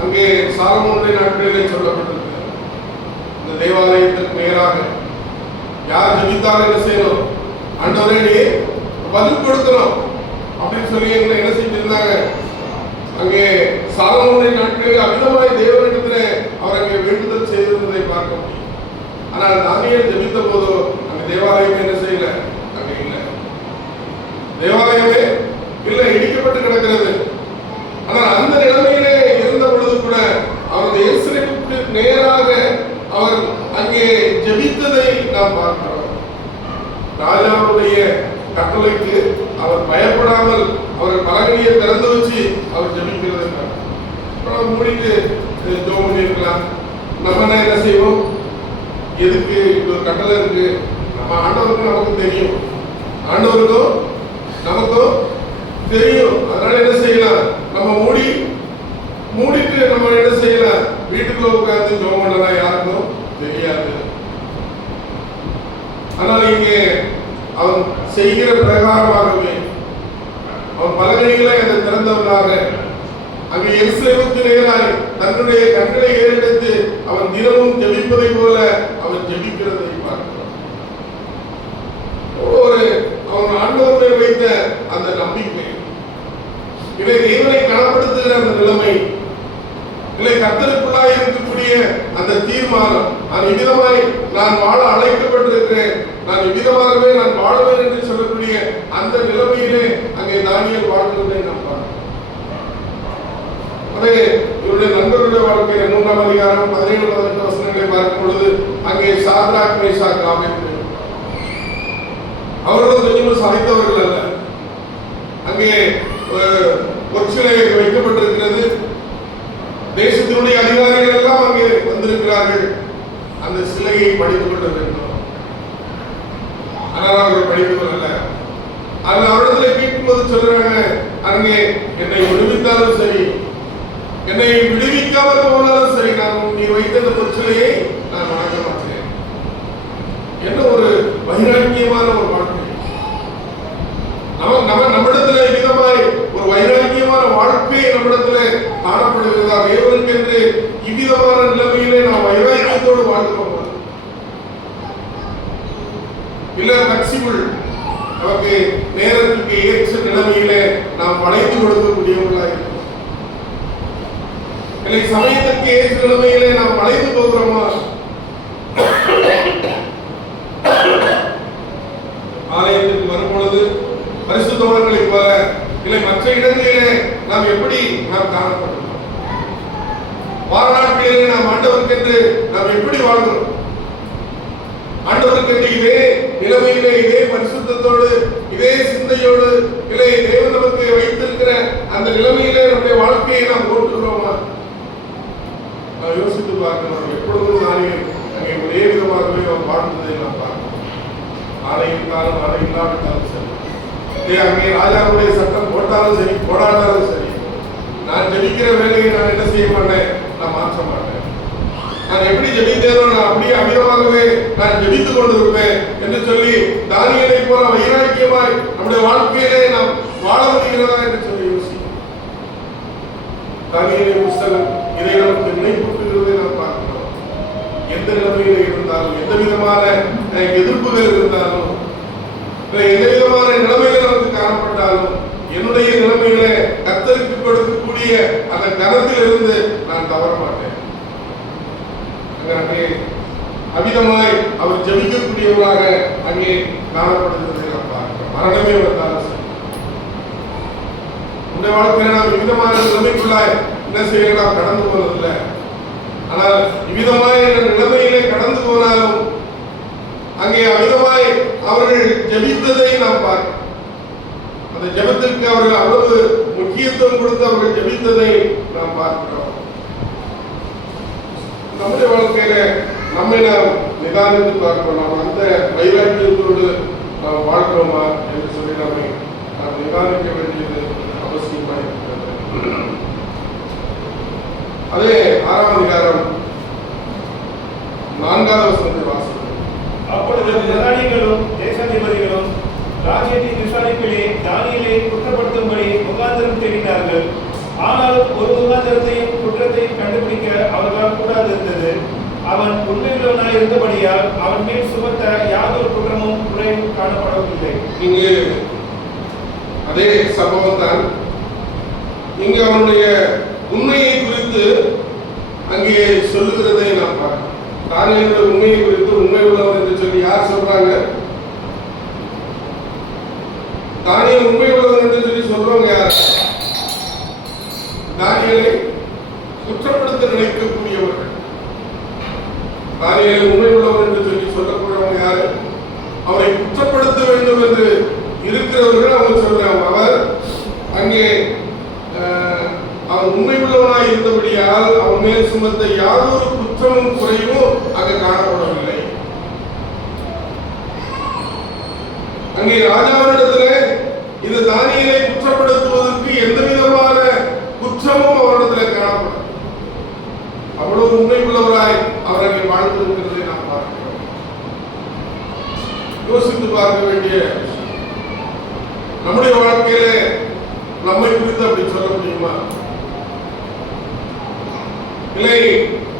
அங்கே சாலமோனுடைய நாட்களிலே சொல்லப்பட்டிருக்கு, இந்த தேவாலயத்திற்கு நேராக யார் ஜெபித்தாலும் என்ன செய்யணும்? ஆண்டவரே நீ பதில் கொடுக்கணும் அப்படின்னு சொல்லி என்ன செஞ்சிருந்தாங்க. அங்கே சாலமோனுடைய நாட்களில் அமிதமாய் தேவனிடத்திலே அவர் அங்கே வேண்டுதல் செய்திருந்ததை பார்க்க முடியும். ஆனால் தானியேல் ஜெபித்த போதோ அங்கே தேவாலயமே என்ன செய்யல, அங்கே இல்லை, தேவாலயமே இல்லை, இடிக்கப்பட்டு கிடக்கிறது. ஆனால் அந்த நிலைமையிலே இருந்த பொழுது கூட அவரது எருசலேமுக்கு நேராக அவர் அங்கே ஜெபித்ததை நாம் பார்க்கிறோம். ராஜாவுடைய கட்டளைக்கு அவர் பயப்படாமல் அவர் பலகணியை திறந்து வச்சு அவர் ஜெபிக்கிறது. மூடிட்டு ஜெபம் பண்ணிருக்கலாம். நம்ம என்ன செய்வோம்? எதுக்கு ஒரு கட்டளை இருக்கு? நம்ம ஆண்டவருக்கும் நமக்கு தெரியும், ஆண்டவருக்கும் நமக்கும் தெரியும். அதனால என்ன செய்யலாம்? நம்ம மூடிட்டு நம்ம என்ன செய்யலாம்? வீட்டுக்குள்ள உட்கார்ந்து ஜெபம் பண்ணலாம், யாருக்கும் தெரியாது. ஆனால் இங்கே அவன் செய்கிற பிரகாரமாகவே அவன் பலகணிகளை அதை திறந்தவனாக அங்கே எருசலேமுக்கு நேராய் தன்னுடைய கண்களை ஏறெடுத்து அவன் தினமும் ஜெபிப்பதை போல அவன் ஜெபிக்கிறதை பார்க்கிறான். அவன் ஆண்டவரை வைத்த அந்த நம்பிக்கை, இதை தேவனை கனப்படுத்துகிற அந்த நிலைமை, இல்லை கர்த்தருக்குள்ளாய் இருக்கக்கூடிய அந்த தீர்மானம், நான் இவ்விதமாய் நான் வாழ அழைக்கப்பட்டிருக்கிறேன், நான் இவ்விதமாகவே நான் வாழுவேன் என்று சொல்லக்கூடிய அந்த நிலைமையிலே அங்கே தானியேல் வாழ்கிறதை நாம் பார்க்கிறோம். அதே இவருடைய நண்பர்களுடைய வாழ்க்கை 3ஆம் அதிகாரம் 17-18 வசனங்களை பார்க்கும் பொழுது அங்கே சாத்ராக், மேஷாக், ஆபேத்நேகோ அவர்களும் கொஞ்சம் சாதித்தவர்கள் அல்ல. அங்கே பொற்சிலை வைக்கப்பட்டிருக்கிறது. தேசத்தினுடைய அதிகாரிகள் எல்லாம் அங்கே வந்திருக்கிறார்கள். அந்த சிலையை படித்துக் கொள்ள வேண்டும். ஆனால் அவர்கள் படித்துக் கொள்ளல. ஆனால் அவரிடத்தில் கேட்கும்போது சொல்றாங்க, அங்கே என்னை விடுவித்தாலும் சரி, என்னை விடுவிக்காமல் போனாலும் சரி, நான் நீ வைத்த அந்த பொற்சிலையை நான் வணங்க மாட்டேன். என்ன ஒரு வைராக்கியமான ஒரு வாழ்க்கை! நம்மிடத்துல விதமாய் ஒரு வைராக்கியமான வாழ்க்கை நம்மிடத்துல காணப்படுகிறதா? தேவனுக்கு என்று இவ்விதமான நிலைமையிலே நாம் வைராக்கியத்தோடு வாழ்கிறோம். இல்ல பிளெக்சிபிள், நமக்கு நேரத்துக்கு ஏற்ற நிலைமையிலே நாம் வளைந்து கொடுக்கக்கூடியவர்களாக இருக்கிறோம். இல்லை சமயத்திற்கு ஏற்ற நிலைமையிலே நாம் வளைந்து போகிறோமா? ஆலயத்திற்கு வரும் பொழுது பரிசுத்தவான்களை போல, இல்லை மற்ற இடங்களிலே நாம் எப்படி நாம் காணப்படுகிறோம்? வார நாட்களிலே நாம் ஆண்டவருக்கென்று நாம் எப்படி வாழ்கிறோம்? ஆண்டவருக்கென்று இதே நிலைமையிலே, இதே பரிசுத்தத்தோடு, இதே சிந்தையோடு, இல்லை தேவன் நமக்கு வைத்திருக்கிற அந்த நிலைமையிலே நம்முடைய வாழ்க்கையை நாம் ஓட்டுகிறோமா? நாம் யோசித்து பார்க்கணும். எப்பொழுதும் நானே அங்கே ஒரே விதமாகவே நாம் வாழ்ந்ததை நாம் பார்க்கிறோம். ஆலை இருந்தாலும் ஆலை இல்லாவிட்டாலும் சரி, அங்கே ராஜாவுடைய சட்டம் போட்டாலும் சரி போடாட்டாலும் சரி, நான் ஜெபிக்கிற வேலையை நான் என்ன செய்ய மாட்டேன், நான் மாற்ற மாட்டேன். நான் எப்படி ஜெபித்தேனோ நான் அப்படியே அமிதமாகவே நான் ஜெபித்துக் கொண்டிருப்பேன் என்று சொல்லி தானியேலை போல வைராக்கியமாய் நம்முடைய வாழ்க்கையிலே நாம் வாழ முடிகிறதா என்று சொல்லி யோசிக்கிறோம். தானியேலின் புஸ்தகம் இதை நமக்கு நினைப்பூட்டுகிறதை நாம் பார்க்கிறோம். எந்த நிலைமையில இருந்தாலும், எந்த விதமான எதிர்ப்புகள் இருந்தாலும், எந்த விதமான நிலைமைகள் நமக்கு காணப்பட்டாலும், என்னுடைய நிலைமையில கர்த்தருக்கு கொடுக்கக்கூடிய அந்த கரத்திலிருந்து நான் தவற மாட்டேன். அங்கே அமிதமாய் அவர் ஜெபிக்கக்கூடியவராக அங்கே காணப்படுகிறதை நாம் பார்க்கிறோம். மரணமே வந்தாலும் சரி, உடைய வாழ்க்கையில நாம் விதமான நிலைமைக்குள்ளாய் என்ன செய்யலாம் கடந்து போனதில்லை. ஆனால் இவ்விதமாய் நிலைமையிலே கடந்து போனாலும் அங்கே அமிதமாய் அவர்கள் ஜெபித்ததை நாம் பார்க்கிறோம். அந்த ஜெபத்திற்கு அவர்கள் அவ்வளவு முக்கியத்துவம் கொடுத்து அவர்கள் ஜெபித்ததை நாம் பார்க்கிறோம். நம்முடைய வாழ்க்கையில நம்மை நாம் நிதானித்து பார்க்கிறோம். நாம் அந்த வைராக்கியத்தோடு நாம் வாழ்க்கிறோமா என்று சொல்லி நாம் நிதானிக்க வேண்டியது அவசியமாக இருக்கிறது. அதே 6ஆம் அதிகாரம் 4வது வசனத்தை வாசிக்கிறோம். அப்பொழுது பிரதானிகளும் தேசாதிபதிகளும் ராஜ்யத்தின் விசாரிப்பிலே தானியேலை குற்றப்படுத்தும்படி முகாந்திரம் தேடினார்கள். ஆனாலும் ஒரு முகாந்திரத்தையும் குற்றத்தையும் கண்டுபிடிக்க அவர்களால் கூடாது இருந்தது. அவன் உண்மையுள்ளவனாய் இருந்தபடியால் அவன் மேல் சுமத்த யாதொரு குற்றமும் குறையும் காணப்படவில்லை. இங்கு அதே சம்பவம் தான். இங்கு அவனுடைய உண்மையை குறித்து அங்கே சொல்லுகிறதை நாம் பார்க்கிறோம். தானியேலுடைய உண்மையை குறித்து உண்மை உள்ளவர் என்று சொல்லி யார் சொல்றாங்க? தானியேல் உண்மை உள்ளவர் என்று சொல்லி சொல்றவங்க யார்? தானியேலை குற்றப்படுத்த நினைக்கக்கூடியவர்கள். தானியேல் உண்மை உள்ளவர் என்று சொல்லி சொல்லக்கூடியவங்க யாரு? அவரை குற்றப்படுத்த வேண்டும் என்று இருக்கிறவர்கள் அவங்க சொல்றாங்க. அவர் அங்கே அவன் உண்மை உள்ளவனாய் இருந்தபடியால் அவன் மேல் சுமத்த யாதொரு குற்றமும் குறையும் அங்கு காணப்படவில்லை. அங்கே ராஜாவிடத்துல இந்த தானியேலை குற்றப்படுத்துவதற்கு எந்த விதமான குற்றமும் அவரிடத்துல காணப்படும். அவ்வளவு உண்மை உள்ளவராய் அவர் அங்கே வாழ்ந்திருக்கிறதை நாம் பார்க்கிறோம். யோசித்து பார்க்க வேண்டிய நம்முடைய வாழ்க்கையில நம்மை குறித்து அப்படி சொல்ல முடியுமா? இல்லை,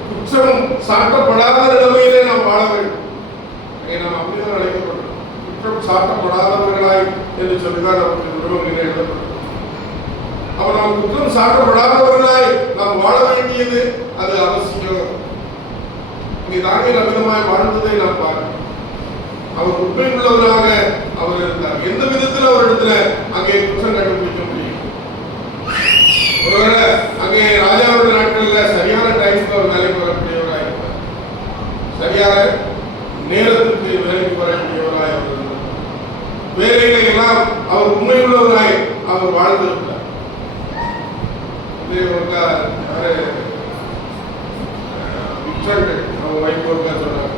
குற்றம் சாட்டப்படாத நிலைமையிலே நாம் வாழ வேண்டும். நாம் அப்படிதான் அழைக்கப்பட்டோம். குற்றம் சாட்டப்படாதவர்களாய் என்று சொல்லிதான் நமக்கு நிறுவனங்களே எழுதப்பட்டோம். அப்ப நாம் குற்றம் சாட்டப்படாதவர்களாய் நாம் வாழ வேண்டியது அது அவசியம். இங்கே தானியேல் அமிதமாய் வாழ்ந்ததை நாம் பார்க்கிறோம். அவர் உண்மை உள்ளவராக அவர் இருந்தார். எந்த விதத்தில் அவர் இடத்துல அங்கே குற்றம் கண்டுபிடிக்க முடியும்? ஒருவேளை அங்கே ராஜாவுடைய நாட்கள்ல சரியான டைம்க்கு அவர் வேலைக்கு வரக்கூடியவராக இருந்தார். சரியான நேரத்துக்கு வேலைக்கு வரக்கூடியவராய் அவர் இருந்தார். வேலைகளை எல்லாம் அவர் உண்மை உள்ளவராய் அவர் வாழ்ந்திருந்தார். அவங்க வைப்பு சொன்னாங்க,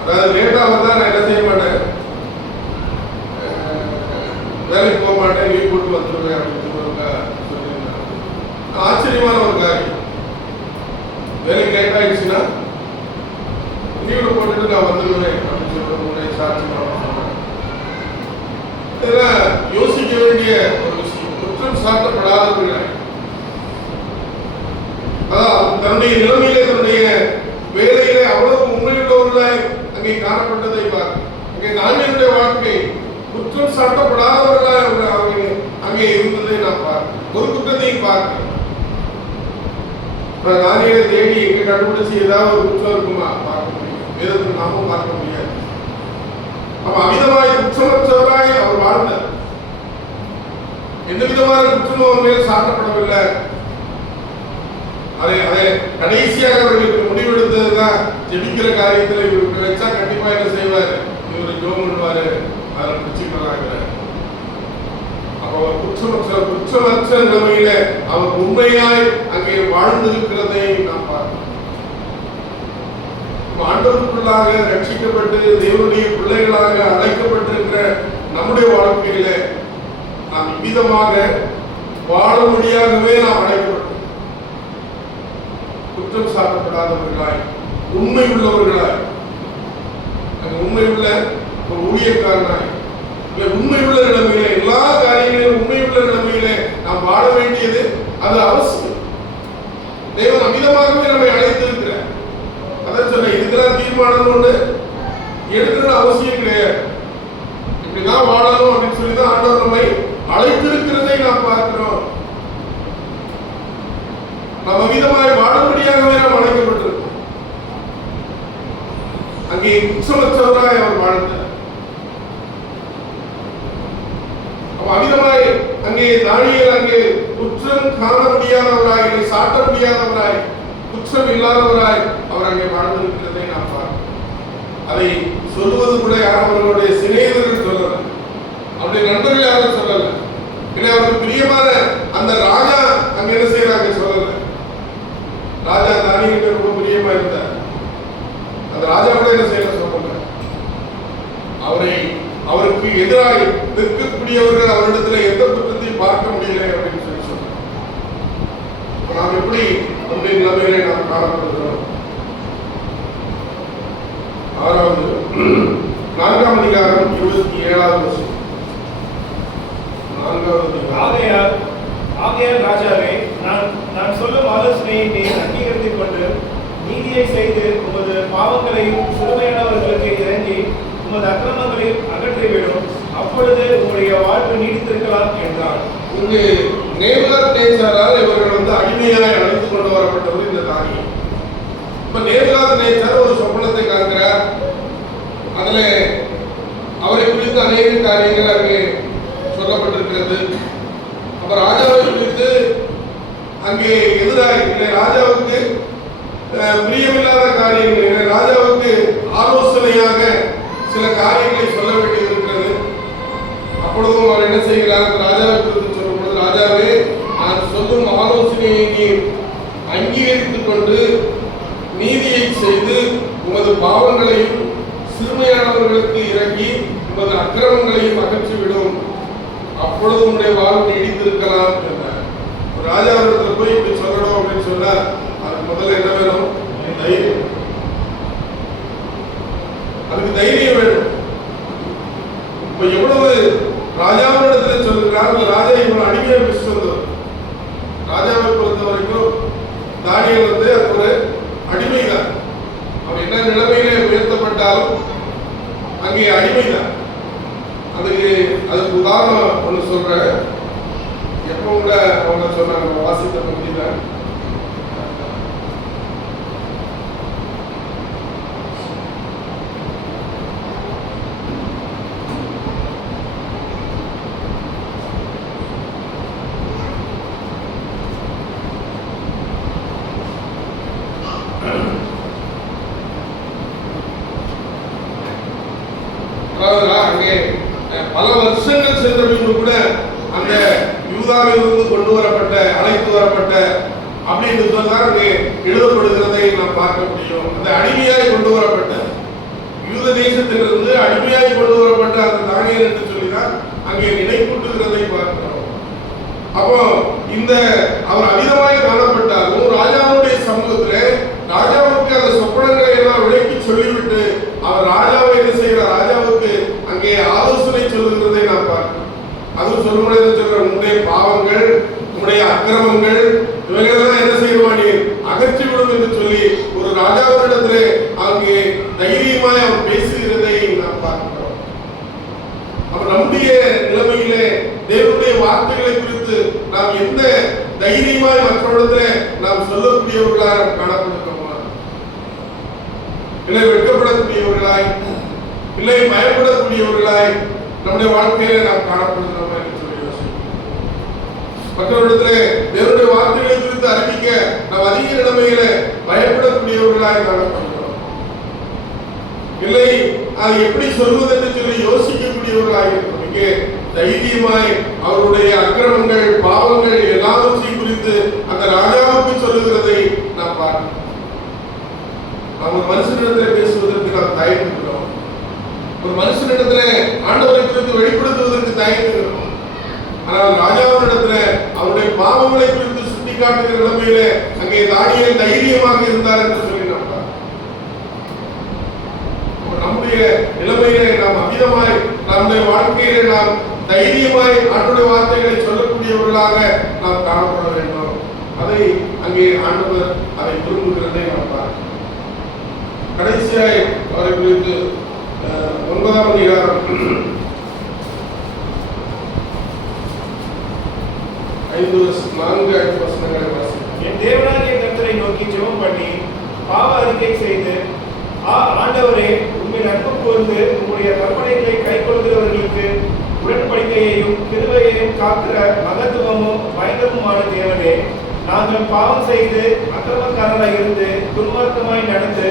அதாவது லேட்டா வந்தா நான் என்ன செய்ய மாட்டேன், வேலைக்கு போக மாட்டேன், லீவ் போட்டு வந்துடுவேன் அப்படின்னு சொல்லியிருந்தாங்க. ஆச்சரியமான ஒரு காரியம். வேலைக்கு லேட் ஆயிடுச்சுன்னா லீவ்ல போட்டுட்டு நான் வந்துடுவேன் அப்படின்னு சொல்ற சாட்சி இதெல்லாம் யோசிக்க வேண்டிய ஒரு விஷயம். குற்றம் சாட்டப்படாதவர்கள் அதான் தன்னுடைய நிலைமையிலே தன்னுடைய வேலையிலே அவ்வளவு உண்மையுள்ளவர்களாய் அங்கே காணப்பட்டதை பார்க்க. அங்கே தானியேலுடைய வாழ்க்கை குற்றம் சாட்டப்படாதவர்களாய் அவங்க அங்கே இருந்ததை நான் பார்க்கிறேன். ஒரு குற்றத்தையும் பார்க்கிறேன். தானியேலை தேடி எங்க கண்டுபிடிச்சு ஏதாவது ஒரு குற்றம் இருக்குமா பார்க்க முடியும். வேதத்தில் நாமும் பார்க்க முடியாது. அவன் அமிதமாய் குற்றமற்றவராய் அவர் வாழ்ந்தார். எந்த விதமான குற்றமும் அவர் மேல் சாட்டப்படவில்லை. அதை கடைசியாக அவர்களுக்கு முடிவெடுத்ததுதான் ஜெபிக்கிற காரியத்தில் இவருக்கு வச்சா கண்டிப்பா என்ன செய்வார், இவர் ஜோம் பண்ணுவாரு, அதில் பிடிச்சுக்கிறாங்க. அப்போ அவர் குற்றமற்ற நிலைமையில அவர் உண்மையாய் அங்கே வாழ்ந்திருக்கிறதை நாம் பார்க்கிறோம். ஆண்டவருக்குள்ளாக ரட்சிக்கப்பட்டு தேவனுடைய பிள்ளைகளாக அழைக்கப்பட்டிருக்கிற நம்முடைய வாழ்க்கையில நாம் இவ்விதமாக வாழ முடியாகவே நாம் அழைக்கப்பட்டோம். குற்றம் சாட்டப்படாதவர்களாய், உண்மை உள்ளவர்களாய், உண்மை உள்ள ஒரு ஊழியக்காரனாய், உண்மை உள்ள நிலைமையில எல்லா காரியங்களிலும் உண்மை உள்ள நிலைமையில நாம் வாழ வேண்டியது அது அவசியம். தேவன் அமிதமாகவே நம்மை அழைத்திருக்கிறார். அதான் சொன்ன, இதுக்கெல்லாம் தீர்மானம் ஒன்று எடுக்கிற அவசியம் கிடையாது. இப்படிதான் வாழணும் அப்படின்னு சொல்லிதான் ஆண்டவர் நம்மை அழைத்திருக்கிறதை நாம் பார்க்கிறோம். நாம் அமிதமாய் வாழும்படியாகவே நாம் அழைக்கப்பட்டிருக்கோம். அங்கே குற்றமற்றவராய் அவர் வாழ்ந்தார். அமிதமாய் அங்கே தானியேல் அங்கே குற்றம் காண முடியாதவராய், சாட்ட முடியாதவராய், குற்றம் இல்லாதவராய் அவர் அங்கே வாழ்ந்திருக்கிறதை நாம் பார்க்கிறோம். அதை சொல்லுவது கூட யாரும் அவர்களுடைய சிநேகிதர்கள் சொல்லல, அவருடைய நண்பர்கள் யாரும் சொல்லல. ஏன்னா அவருக்கு பிரியமான அந்த ராஜா அங்க என்ன செய்யறாங்க சொல்லல. ராஜா தானியேலுக்கு ரொம்ப பிரியமா இருந்தார். அந்த ராஜா கூட என்ன செய்யல சொல்லல. அவருக்கு எதிராக நிற்கக்கூடியவர்கள் அவரிடத்துல எந்த குற்றத்தையும் பார்க்க முடியல அப்படின்னு சொல்லி சொல்றாங்க. நாம் எப்படி நம்முடைய நிலைமையிலே நாம் காணப்படுகிறோம்? 6வது 4ஆம் அதிகாரம் 27வது வசனம். 4வது ஆகையால் ராஜாவே, நான் சொல்லும் ஆலோசனையை நீர் அங்கீகரித்துக் கொண்டு நீதியை செய்து உமது பாவங்களையும் சிறுமையானவர்களுக்கு இறங்கி உமது அக்கிரமங்களையும் அகற்றிவிடும். அப்பொழுது உங்களுடைய வாழ்வு நீடித்திருக்கலாம் என்றார். இங்கு நேபுகாத்நேச்சாரால் இவர்கள் அடிமையாய் அழைத்துக் கொண்டு வரப்பட்டவர் இந்த தானியேல். இப்ப நேபுகாத்நேச்சார் ஒரு சொப்பனத்தை காண்கிறார். அதுல அவரை குறித்து அநேக காரியங்கள் அங்கே சொல்லப்பட்டிருக்கிறது. அப்ப ராஜாவை குறித்து அங்கே எதிராக இல்லை, ராஜாவுக்கு பிரியமில்லாத காரியங்கள், ராஜாவுக்கு ஆலோசனையாக சில காரியங்களை சொல்ல வேண்டியது இருக்கிறது. அப்பொழுதும் அவர் என்ன செய்கிறார்? ராஜாவை குறித்து சொல்லும் பொழுது, ராஜாவே, நான் சொல்லும் ஆலோசனையை நீர் அங்கீகரித்துக் கொண்டு நீதியை செய்து உமது பாவங்களையும் சிறுமையானவர்களுக்கு இறங்கி உமது அக்கிரமங்களையும் அகற்றிவிடும். அப்பொழுது உங்களுடைய வாழ்வு நீடித்திருக்கலாம் என்றார். ராஜாவிடத்தில் போய் இப்படி சொல்லணும் அப்படின்னு சொன்னா அதுக்கு முதல்ல என்ன வேணும்? தைரியம். அதுக்கு தைரியம் வேணும். இப்ப எவ்வளவு ராஜாவிடத்தில் சொல்லுகிறார். ராஜா இவன் அடிமையை பிடிச்சு வந்தவர். ராஜாவை பொறுத்த வரைக்கும் தானியேல் அது ஒரு அடிமைதான். அவர் என்ன நிலைமையிலே உயர்த்தப்பட்டாலும் அங்கே அடிமைதான். அதுக்கு உதாரணம் ஒன்று சொல்றேன். எப்போ கூட அவங்க சொன்னாங்க, வாசித்த பகுதி தான். அங்கே பல வருஷங்கள் சென்ற பின்பு கூட அந்த யூதாவிலிருந்து கொண்டு வரப்பட்ட, அழைத்து வரப்பட்ட அப்படின்னு சொன்னா அங்கே எழுதப்படுகிறதை நாம் பார்க்க முடியும். அந்த அடிமையாய் கொண்டு வரப்பட்ட, யூத தேசத்திலிருந்து அடிமையாய் கொண்டு வரப்பட்ட அந்த தானியேல் என்று சொல்லிதான் அங்கே நினைப்பூட்டுகிறதை பார்க்கிறோம். அப்போ இந்த அவர் அதிகமாக காணப்பட்டாலும் ராஜாவுடைய சமூகத்திலே ராஜாவுக்கு அந்த சொப்பனங்களை எல்லாம் விளக்கி சொல்லிவிட்டு அவர் ராஜாவை என்ன செய்கிறார்? ராஜாவுக்கு அங்கே ஆலோசனை சொல்லுகிறதை நாம் பார்க்கிறோம். அதுவும் சொல்லும்போது சொல்ற, உங்களுடைய பாவங்கள், உங்களுடைய அக்கிரமங்கள் இவைகளெல்லாம் என்ன செய்வானே அகற்றிவிடும் என்று சொல்லி ஒரு ராஜாவிடத்திலே அங்கே தைரியமாய் அவர் பேசுகிறதை நாம் பார்க்கிறோம். அப்ப நம்முடைய நிலைமையிலே தேவனுடைய வார்த்தைகளை குறித்து நாம் எந்த தைரியமாய் மற்றவரிடத்திலே நாம் சொல்லக்கூடியவர்களாக நாம் காணப்படுகிறோமா? இல்லை வெட்கப்படக்கூடியவர்களாய், இல்லை பயப்படக்கூடியவர்களாய் நம்முடைய வாழ்க்கையில நாம் காணப்படுகிறோமா என்று சொல்லி மற்றவரிடத்திலே தேவனுடைய வார்த்தைகளை குறித்து அறிவிக்க நாம் அதிக நிலைமையில பயப்படக்கூடியவர்களாய் காணப்படுகிறோம். இல்லை அதை எப்படி சொல்வது என்று சொல்லி யோசிக்கக்கூடியவர்களாக இருக்கிறோம். இங்கே தைரியமாய் அவருடைய அக்கிரமங்கள், பாவங்கள் எல்லாவற்றையும் குறித்து அந்த ராஜாவுக்கு சொல்லுகிறதை நாம் பார்க்கிறோம். நாம் ஒரு மனுஷனிடத்தில் பேசுவதற்கு நாம் தயங்குகிறோம். ஒரு மனுஷனிடத்தில் ஆண்டவரை குறித்து வெளிப்படுத்துவதற்கு தயங்குகிறோம். ஆனால் ராஜாவினிடத்தில் அவருடைய பாவங்களை குறித்து சுட்டிக்காட்டுகிற நிலைமையிலே அங்கே தானியேல் தைரியமாக இருந்தார் என்று சொல்லி நாம் நம்முடைய நிலைமையிலே நாம் அமிதமாய் நம்முடைய வாழ்க்கையிலே நாம் தைரியமாய் ஆண்டவருடைய வார்த்தைகளை சொல்லக்கூடியவர்களாக நாம் காணப்பட வேண்டும். அதை அங்கே ஆண்டவர் அதை விரும்புகிறதை நாம் பார்க்கிறோம். கடைசியாய் அவரை குறித்து 9ஆம் அதிகாரம் 4-5 வசனங்களை வாசிக்கிறோம். என் தேவனாகிய கர்த்தரை நோக்கி ஜெபம் பண்ணி பாவ அறிக்கை செய்து, ஆண்டவரே, உம்மில் அன்பு கூர்ந்து உம்முடைய கற்பனைகளை கைக்கொள்கிறவர்களுக்கு உடன்படிக்கையையும் கிருபையையும் காக்கிற மகத்துவமும் பயங்கரமுமான தேவனே, நாங்கள் பாவம் செய்து அக்கிரமக்காரராய் இருந்து துன்மார்க்கமாய் நடந்து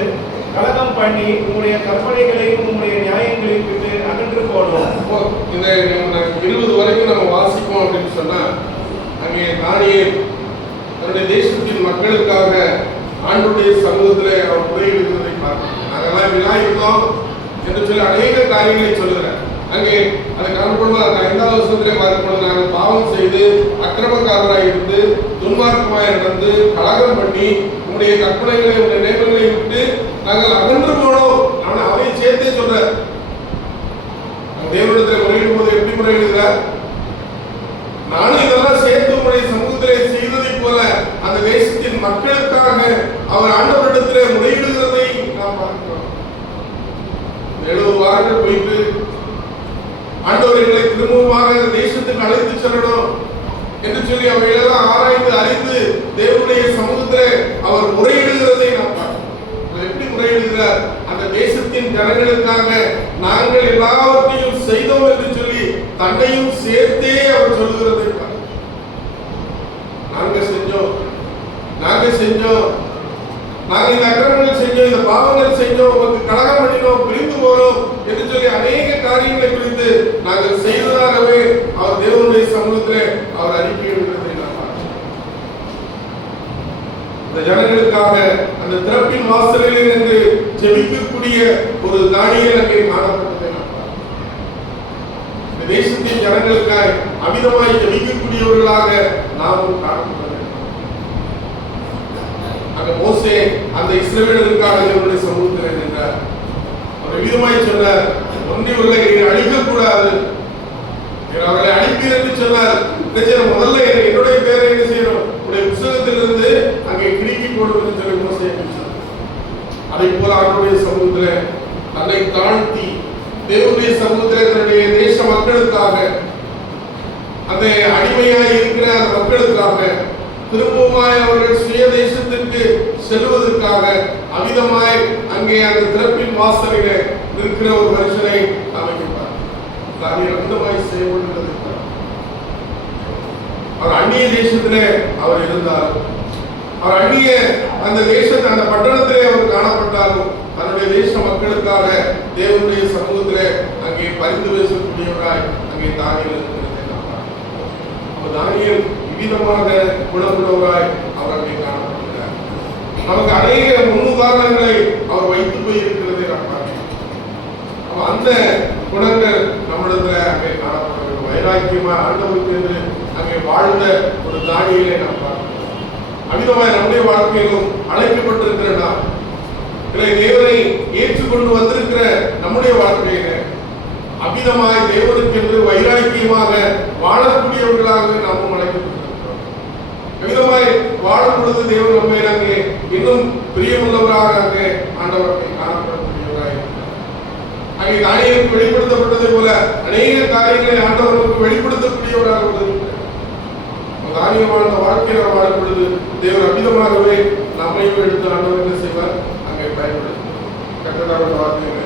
கலகம் பண்ணி உம்முடைய கற்பனைகளையும் உம்முடைய நியாயங்களையும் விட்டு அகன்று போனோம். இந்த 20 வரைக்கும் நம்ம வாசிப்போம் அப்படின்னு சொன்னா, அங்கே தானியேல் தன்னுடைய தேசத்தின் மக்களுக்காக ஆண்டவருடைய சமூகத்திலே அவர் முறையிடுவதை பார்க்கிறோம். நாங்கெல்லாம் விழா இருந்தோம் என்று சொல்லி அநேக காரியங்களை சொல்லுகிறார். அங்கே அதை காணப்படுவது அந்த 5ஆவது வசனத்திலே பார்க்கும்போது, நாங்கள் பாவம் செய்து அக்கிரமக்காரராய் இருந்து துன்மார்க்கமாய் நடந்து கலகம் பண்ணி உங்களுடைய கற்பனைகளை உங்களுடைய நியமங்களை விட்டு நாங்கள் அகன்று போனோம். ஆனால் அவை சேர்த்தே சொல்றார். தேவனிடத்தில் முறையிடும் போது எப்படி முறையிடுகிறார்? நானும் இதெல்லாம் சேர்த்து உங்களுடைய சமூகத்திலே செய்ததை போல அந்த தேசத்தின் மக்களுக்காக அவர் ஆண்டவரிடத்திலே முறையிடுகிறதை நாம் பார்க்கிறோம். 70 வாரங்கள் போயிட்டு ஆண்டவர்களை திரும்பமாக இந்த தேசத்துக்கு அழைத்து செல்லணும் என்று சொல்லி அவைகளெல்லாம் ஆராய்ந்து அறிந்து தேவனுடைய சமூகத்திலே அவர் முறையிடுகிறதை நாம் பார்க்கிறோம். எப்படி முறையிடுகிறார்? அந்த தேசத்தின் ஜனங்களுக்காக நாங்கள் எல்லாவற்றையும் செய்தோம் என்று சொல்லி தன்னையும் சேர்த்தே அவர் சொல்லுகிறதை பார்க்கிறோம். நாங்கள் செஞ்சோம், நாங்கள் இந்த அக்கிரமங்கள் செஞ்சோம், இந்த பாவங்கள் செஞ்சோம், உங்களுக்கு கலகம் பண்ணினோம், பிரிந்து போறோம் என்று சொல்லி அநேக காரியங்களை குறித்து நாங்கள் செய்ததாகவே அவர் தேவனுடைய சமூகத்திலே அவர் அறிக்கையிடுகிறதை நாம் பார்க்கிறோம். இந்த ஜனங்களுக்காக அந்த திறப்பின் வாசலில் இருந்து ஜெபிக்கக்கூடிய ஒரு தானியேல் அங்கே காணப்பட்டதை நாம் பார்க்கிறோம். இந்த தேசத்தின் ஜனங்களுக்காக அமிதமாய் ஜெபிக்கக்கூடியவர்களாக நாமும் காணப்படுகிறோம். அங்க மோசே அந்த இஸ்ரவேலருக்காக தேவனுடைய சமூகத்தில் நின்றார். அவர் விதமாய் சொன்னார், ஒன்றியுள்ள அழிக்கக்கூடாது, அவர்களை அழிப்பீர் என்று சொன்னார். முதல்ல என்னுடைய பேரை என்ன செய்யணும், உடைய புத்தகத்திலிருந்து அங்கே கிறுக்கி போடுவது சொல்லி மோசே சொன்னார். அதை போல அவருடைய சமூகத்தில் தன்னை தாழ்த்தி தேவனுடைய சமூகத்தில் தன்னுடைய தேச மக்களுக்காக, அந்த அடிமையாக இருக்கிற அந்த மக்களுக்காக, திரும்பவுமாய் அவர்கள் சுய தேசத்திற்கு செல்வதற்காக அமிதமாய் அங்கே அந்த திறப்பின் வாசலில் இருக்கிற ஒரு மனுஷனை அமைக்கிறார். அமிதமாய் செய்யப்படுகிறது. அவர் அந்நிய தேசத்திலே அவர் இருந்தார். அவர் அந்நிய அந்த தேசத்தை அந்த பட்டணத்திலே அவர் காணப்பட்டாலும் தன்னுடைய தேச மக்களுக்காக தேவனுடைய சமூகத்திலே அங்கே பரிந்து பேசக்கூடியவராய் அங்கே தானியேல் இருக்கிறதை தானியேல் விதமாக குணமுள்ளவராய் அவர் அங்கே காணப்படுகிறார். நமக்கு அநேக முன்னுதாரணங்களை அவர் வைத்து போயிருக்கிறதை நாம் பார்க்கிறோம். அந்த குணங்கள் நம்மிடத்துல அங்கே காணப்படுகிறது. வைராக்கியமா ஆண்டவருக்கு என்று அங்கே வாழ்ந்த ஒரு தானியேலை நாம் பார்க்கிறோம். அமிதமாய் நம்முடைய வாழ்க்கையிலும் அழைக்கப்பட்டிருக்கிற நாம் தேவனை ஏற்றுக்கொண்டு வந்திருக்கிற நம்முடைய வாழ்க்கையில அமிதமாய் தேவனுக்கு என்று வைராக்கியமாக வாழக்கூடியவர்களாக நாமும் அழைக்கப்பட்டிருக்கிறோம். அமிதமாய் வாழும் பொழுது தேவன் நம்மை அங்கே இன்னும் பிரியமுள்ளவராக அங்கே ஆண்டவரை காணப்படக்கூடியவராக அங்கே தானியேலுக்கு வெளிப்படுத்தப்பட்டதை போல அநேக காரியங்களை ஆண்டவருக்கு வெளிப்படுத்தக்கூடியவராக உள்ளது. தானியேல் வாழ்ந்த வாழ்க்கையை நாம் வாழும் பொழுது தேவன் அமிதமாகவே நம்மையும் எடுத்து ஆண்டவர் என்ன செய்வார், அங்கே பயன்படுத்தும். கட்டதான வார்த்தைகளை